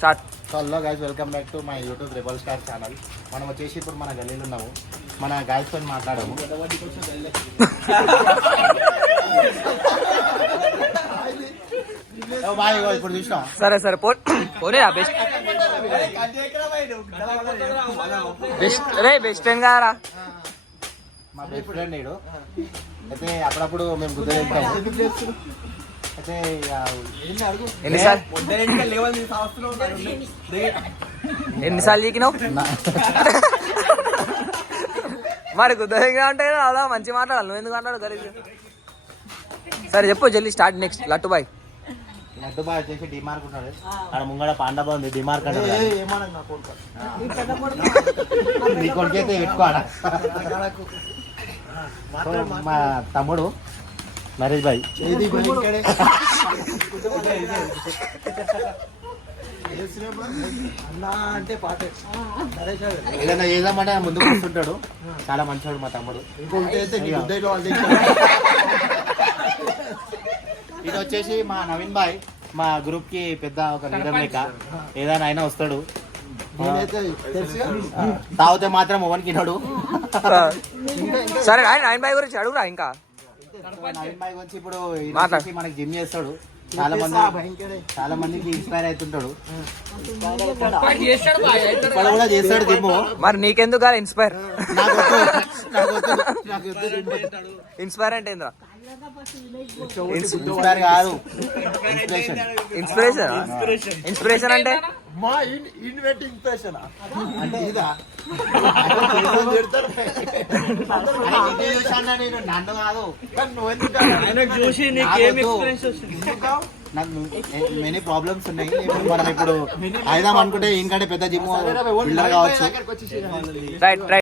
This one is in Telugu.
Start. Hello guys, welcome back to my YouTube rebel star channel. మనం వచ్చేసి ఇప్పుడు మన గల్లీలో ఉన్నాము. మన గైస్ తో మాట్లాడాము. ఇప్పుడు చూసినా సరే సరే పోనీ బెస్ట్ బెస్ట్ రే బెస్ట్ ఫ్రెండ్ గారా. మా బెస్ట్ ఫ్రెండ్ నేడు అయితే అప్పుడప్పుడు మేము కుదిరేస్తాము. అయితే ఎన్నిసార్లు చీకినావు మరి కుదరంగా ఉంటాయి కదా, అలా మంచి మాట్లాడాలి. నువ్వు ఎందుకు మాట్లాడు గరీబ్? సరే చెప్పు జల్దీ స్టార్ట్. నెక్స్ట్ లట్టుబాయ్. లడ్డుబాయ్ వచ్చేసి డిమార్క్ ఉన్నాడు. ఆడ ముంగడ పాండబా ఉంది. డిమార్క్ అంటే నీ కొడుకైతే పెట్టుకోవాలా. మా తమ్ముడు నరేష్ భాయ్. ఏదైనా చేద్దామంటే ముందుకు వస్తుంటాడు. చాలా మంచివాడు మా తమ్ముడు. ఇది వచ్చేసి మా నవీన్ భాయ్, మా గ్రూప్ కి పెద్ద ఒక లీడర్ లేక. ఏదైనా అయినా వస్తాడు. తాగితే మాత్రం ఓవన్కి నడు. సరే నవీన్ భాయ్ గురించి అడుగురా. ఇంకా నవీన్ భాయ్ గురించి ఇప్పుడు మనకి జిమ్ చేస్తాడు. చాలా మందికి ఇన్స్పైర్ అవుతుంటాడు. కూడా చేస్తాడు జిమ్. మరి నీకెందుకు కాదు ఇన్స్పైర్? ఇన్స్పైర్ అంటే ఏంద్రా? ఇన్స్పైర్ కాదు, ఇన్స్పిరేషన్. ఇన్స్పిరేషన్ అంటే అంటే ఇదా నేను నన్ను కాదు. నాకు మెనీ ప్రాబ్లమ్స్ ఉన్నాయి. మనం ఇప్పుడు అయిదాం అనుకుంటే ఇంకంటే పెద్ద జిమ్ బిల్డర్ కావచ్చు. Right right.